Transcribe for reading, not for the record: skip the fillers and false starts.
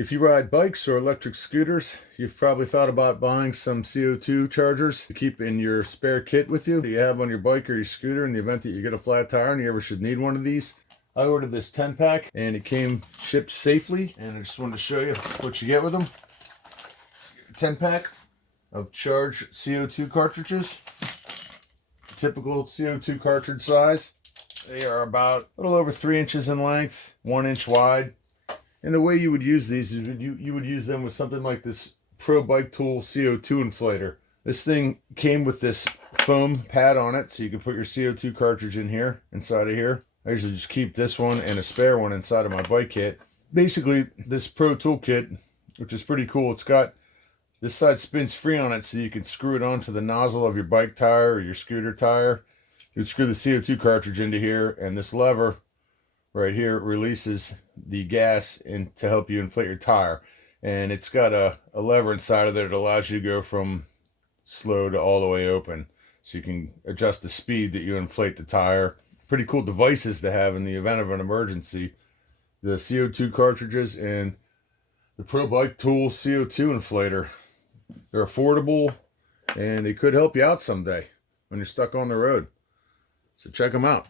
If you ride bikes or electric scooters, you've probably thought about buying some CO2 chargers to keep in your spare kit with you that you have on your bike or your scooter in the event that you get a flat tire and you ever should need one of these. I ordered this 10-pack and it came shipped safely, and I just wanted to show you what you get with them. 10-pack of charged CO2 cartridges. Typical CO2 cartridge size. They are about a little over 3 inches in length, 1 inch wide. And the way you would use these is you would use them with something like this Pro Bike Tool CO2 Inflator. This thing came with this foam pad on it, so you can put your CO2 cartridge in here, inside of here. I usually just keep this one and a spare one inside of my bike kit. Basically, this Pro Tool kit, which is pretty cool, it's got this side spins free on it, so you can screw it onto the nozzle of your bike tire or your scooter tire. You would screw the CO2 cartridge into here, and this lever right here releases the gas in to help you inflate your tire. And it's got a lever inside of there that allows you to go from slow to all the way open, so you can adjust the speed that you inflate the tire. Pretty cool devices to have in the event of an emergency. The CO2 cartridges and the Pro Bike Tool CO2 Inflator. They're affordable and they could help you out someday when you're stuck on the road. So check them out.